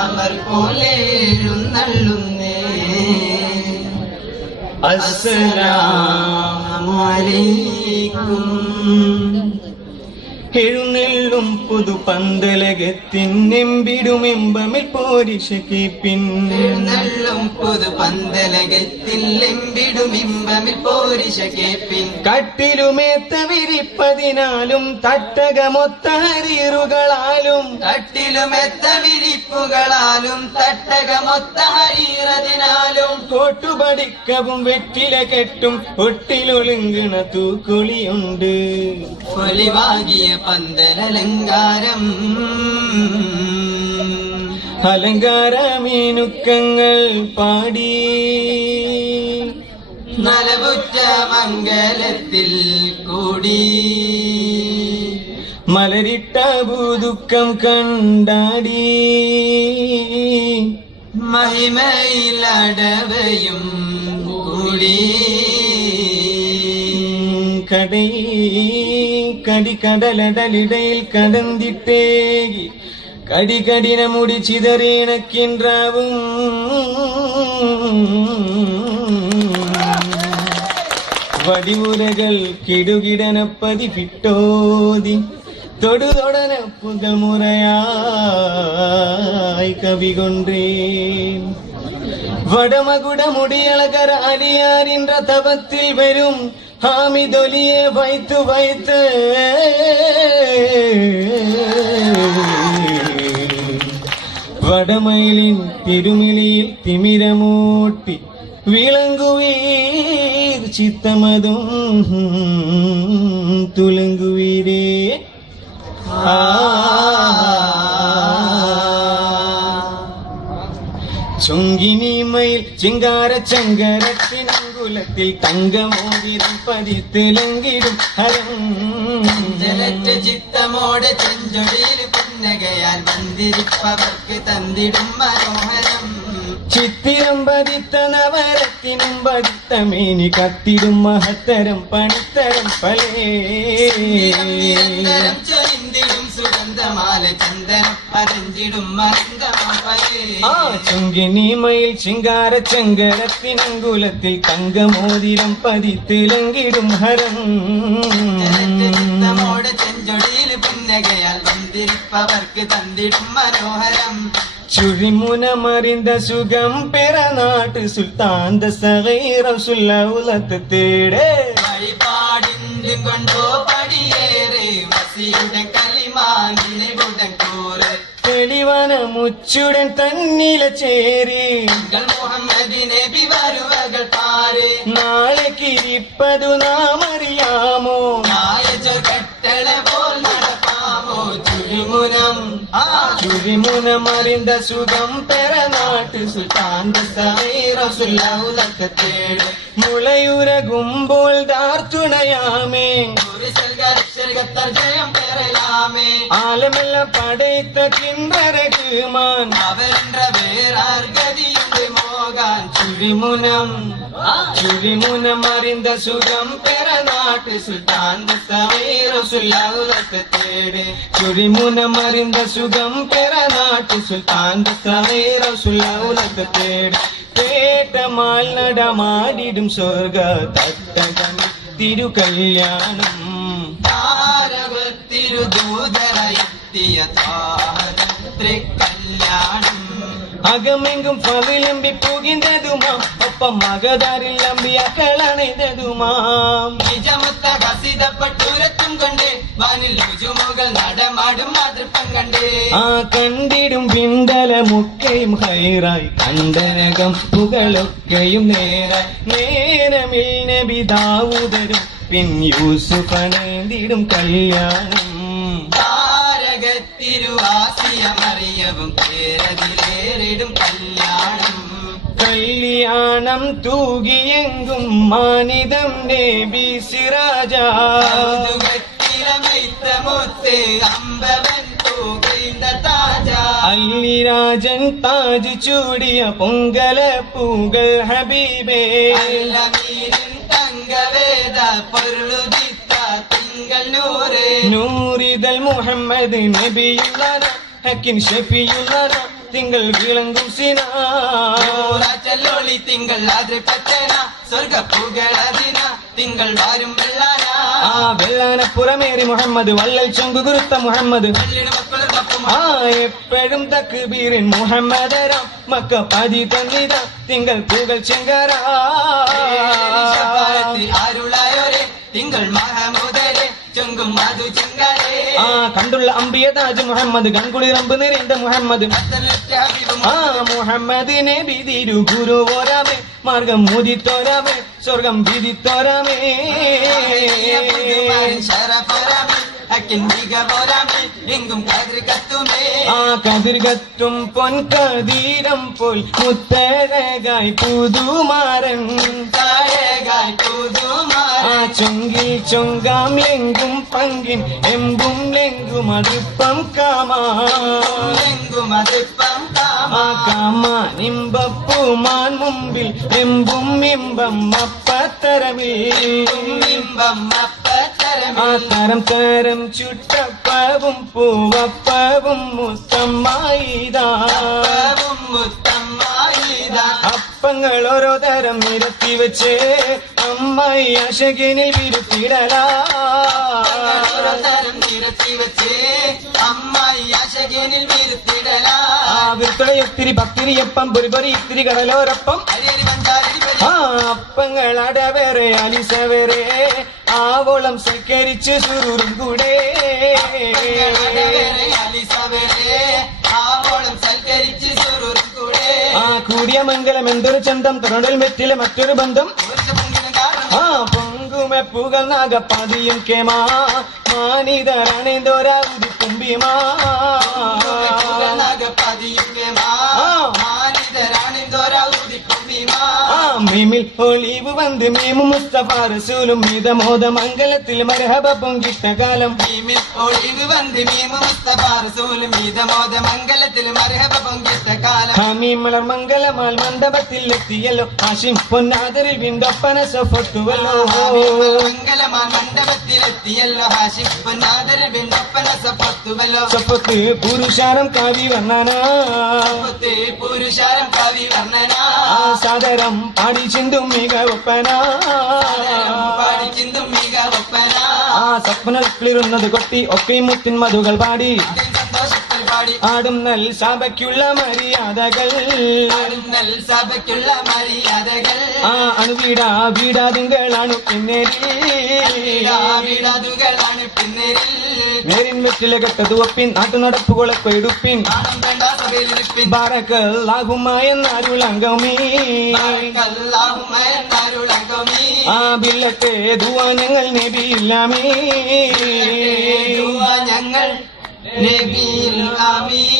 അമർ പോലെ എഴുന്നള്ളുന്നേ. അസ്സലാമു അലൈക്കും. എഴുന്നെള്ളും പുതു പന്തലകത്തിനെമ്പിടുമെമ്പമിൽ പോരിശകിപ്പിൻ. എഴുന്നെള്ളും പുതു പന്തലകത്തിലെമ്പിടുമെമ്പമിൽ പോരിശകിപ്പിൻ. കട്ടിലുമേത്ത വിരിപ്പതിനാലും തട്ടകമൊത്ത ഹരീറുകളാലും. കട്ടിലുമെത്ത വിരിപ്പുകളാലും തട്ടകമൊത്ത ഹരീറതിനാലും. കോട്ടുപടിക്കവും വെറ്റില കെട്ടും ഒട്ടിലൊളുങ്ങണ തൂക്കുളിയുണ്ട്. ഒലിവാകിയ പന്തലലങ്കാരം അലങ്കാരമീനുക്കങ്ങൾ പാടി നലവുറ്റ മംഗലത്തിൽ കൂടി മലരിട്ട ഭൂദുഃഖം കണ്ടാടി മഹിമയിലടവയും കൂടി കടലടലിടയിൽ കടന്നിട്ടേകി കടികടിന മുടി ചിതറിണക്കിൻറാവും വടിവുരകൾ കിടുകിടനപ്പതി പിട്ടോതി തൊടുതൊടനപ്പുകൾ മുറയായി കവി കൊണ്ടേ വടമകുട മുടിയളകര അലിയാരിൻ രഥവത്തിൽ വരും ഹാമിദൊലിയെ വൈത്ത് വൈത്ത് വടമയിലിൻ തിരുമിളിയിൽ തിമിരമൂട്ടി വിളങ്ങുവീർ ചിത്തമതും തുലങ്കുവീരേ. ചുങ്കിനിമയിൽ ചിങ്കാര ചങ്കരത്തിനങ്കുലത്തിൽ തങ്കമോതിരം പതിത്തിലങ്കിടും ഹരം. ജലറ്റ ചിത്തമോടെ ചെഞ്ചൊടിയിൽ പുന്നകയാൽ വന്ദിരിപ്പവർക്ക് തന്നിടും മനോഹരം. ചിത്തിരം പതിത്ത നവരത്തിനും പതിത്ത മേനി കത്തിടും മഹത്തരം പണിത്തരം പലേ. ചൊരിന്തിടും സുഗന്ധമാല ചന്ദനം പതിഞ്ചിടും ചുങ്കിനിമയിൽ ചിങ്കാര ചങ്കരത്തിനങ്കുലത്തിൽ തങ്കമോതിരം പതിത്തിലങ്കിടും ഹരം. ചെഞ്ചൊടിയിൽ പുന്നകയാൽ വന്ദിരിപ്പവർക്ക് തന്നിടും മനോഹരം. ചുഴിമുനമറിந்த സുഖം പെറനാട്ട് സുൽത്താന്റെ സഗീറം സുല്ലൗലത്ത് തേടേ. വഴിപാടിന്തും കൊണ്ടോ പടിയേറെ മസിയുടെ കലിമാനിനെ കൂറ്. തെളിവന മുച്ചുടൻ തന്നില ചേരി മുഹമ്മദിനെ വരുവകൾ പാര്. നാളെ കിരിപ്പതു നാം അറിയാമോ കട്ടള പോൽ നടപ്പാമോ. ചുരിമുനമറിந்த സുഖം പെറനാട്ട് സുൽത്താന്റെ സഗീറം സുല്ലൗലത്ത് തേടേ. മുളയുരകുമ്പോൾ ദാർത്തുണയാമേ ജയം പെറലാമേ. ആലമെല്ലാം പടയ്ത്ത കിണ്ടരകുമാൻ അവരെன்ற വേറാർഗതിയുണ്ട് മോകാൻ. ചുരിമുനമറിந்த സുഖം പെറനാട്ട് സുൽത്താന്റെ സഗീറം സുല്ലൗലത്ത് തേടേ. ചുരിമുനമറിந்த സുഖം പെറനാട്ട് സുൽത്താന്റെ സഗീറം സുല്ലൗലത്ത് തേടേ. കേട്ടമാൽ നടമാടിടും സ്വർഗ തട്ടകം തിരുകല്യാണം. തിരുദൂതരയെത്തിയ കല്യാണം. അകമെങ്കും പവിലമ്പി പുകിന്തതുമാം ഒപ്പം മകതാരിൽ അമ്പിയക്കളണിതതുമാം. നിജമൊത്ത കസിതപ്പെട്ടുരത്തും കൊണ്ട് വാനിൽ രുചുമുകൾ നടമാടും മാതൃപ്പം കണ്ടേ. ആ കണ്ടിടും പിണ്ടലമൊക്കെയും ഹൈറായി കണ്ടനകം പുകളൊക്കെയും നേരായി. നേരമിൽ നബി ദാവൂദരും പിൻ യൂസുഫനേന്തിടും കല്യാണം. താരകത്തിരുവാസിയ മറിയവും പേരതിലേറിടും കല്യാണം. കല്യാണം തൂകിയെങ്കും മാനിതം നബി സിറാജ. മുത്തേ അമ്പവൻ തൂകിന്റെ താജ. അല്ലിരാജൻ താജ് ചൂടിയ പൊങ്കല പൂകൾ ഹബീബേ. തങ്കവേദ പൊരുളുദിത്ത തിങ്കൾ നൂറ്. നൂറിതൽ മുഹമ്മദ് നബിയുള്ളന ഹക്കിൻ ഷഫിയുള്ളന തിങ്കൾ വിളങ്ങും സിന ചെല്ലൊളി തിങ്കൾ അത് പച്ചന സ്വർഗ പുകളതിന തിങ്കൾ വാരും വെള്ളാന വെള്ളാന പുറമേറി മുഹമ്മദ് വള്ളൽ ചൊങ്കു കുരുത്ത മുഹമ്മദ് എപ്പോഴും തക്ബീറിൻ മുഹമ്മദരാം മക്ക പതി തന്നിത തിങ്കൾ പൂകൾ ചെങ്കരാ അരുളായോരെ തിങ്കൾ മഹമുദരെ ചൊങ്കും മധു ചെങ്കരേ കണ്ടുള്ള അമ്പിയ താജ് മുഹമ്മദ് കൺകുളി റമ്പ് നിറந்த മുഹമ്മദ് മുഹമ്മദ് നബി തിരു ഗുരു ഓരാമേ മാർഗം മുദിത്തോരാമേ സ്വർഗം വിധിത്തോരാമേ കതിർ കത്തും പൊൻകതീരം പോൽ മുത്തഴകായി പുതുമാരൻ ചൊങ്കിൽ ചൊങ്കാം ലെങ്കും പങ്കിൻ എമ്പും ലെങ്കും അടുപ്പം കാമാ നിമ്പപ്പൂമാൻ മുമ്പിൽ എമ്പും ഇമ്പം അപ്പത്തരമിൽ തരം തരം ചുട്ടപ്പവും പൂവപ്പവും മുത്തമ്മായിതാ അപ്പങ്ങൾ ഓരോ തരം നിരത്തി വെച്ച് അമ്മായി അശകിനിൽ വിരുത്തിടലാ വിരുത്തുളയൊത്തിരി ഭക്തിരിയപ്പം പൊരിപൊരി ഇത്തിരി കടലോരപ്പം അപ്പങ്ങൾ അടവേറെ അലിസ വേറെ ആവോളം സൽക്കരിച്ച് സുരൂരും കൂടെ കൂടിയ മംഗലം എന്തൊരു ചന്തം തുറടൽ മെറ്റിലെ മറ്റൊരു ബന്ധം പൊങ്കുമെപ്പുകൾ നാഗപ്പാതിയും കേമാ മാനിതരണേന്തോരാ ഉദിക്കുമ്പിമാ മീമിൽ ഒളിവ് വന്ന് മീമു മുസ്തഫ റസൂലും മിതമോദ മംഗലത്തിൽ മർഹബ പൊങ്കിട്ട കാലം മീമിൽ ഒളിവ് വന്ന് മീമു മുസ്തഫ റസൂലും മിതമോദ മംഗലത്തിൽ മർഹബ പൊങ്കിട്ട കാലം ഹമീം മലർ മംഗലമാൽ മണ്ഡപത്തിൽ എത്തിയല്ലോ ഹാഷിം പൊന്നാദരിൽ വിണ്ടൊപ്പന സൊഫത്തുവല്ലോ മംഗലമാൽ മണ്ഡപത്തിൽ എത്തിയല്ലോ ഹാഷിം പൊന്നാദരിൽ വിണ്ടൊപ്പന സൊഫത്തുവല്ലോ സൊഫത്ത് പുരുഷാരം കാവി വർണ്ണനാ പുരുഷാരം കവി വർണ്ണന സാദരം പാടി ചിന്തും മികവൊപ്പന പാടി ചിന്തും മികവൊപ്പന സ്വപ്നത്തിലിരുന്നത് കൊട്ടി ഒക്കെ മുത്തിൻ മധുകൾ പാടി സന്തോഷത്തിൽ പാടി ആടും നൽ സഭയ്ക്കുള്ള മര്യാദകൾ സഭയ്ക്കുള്ള മര്യാദകൾ അണുവീടാ വീടാതുകളാണ് വീടാതുകളാണ് പിന്നേരിൽ നേരിൻ വെറ്റിലെ കെട്ടത് ഒപ്പിൻ നാട്ടു നടപ്പുകളൊക്കെ എടുപ്പിൻ ബില്ലത്തെ ദുവാ ഞങ്ങൾ നബിയില്ലാമീ ഞങ്ങൾ നബിയിൽ ആമീൻ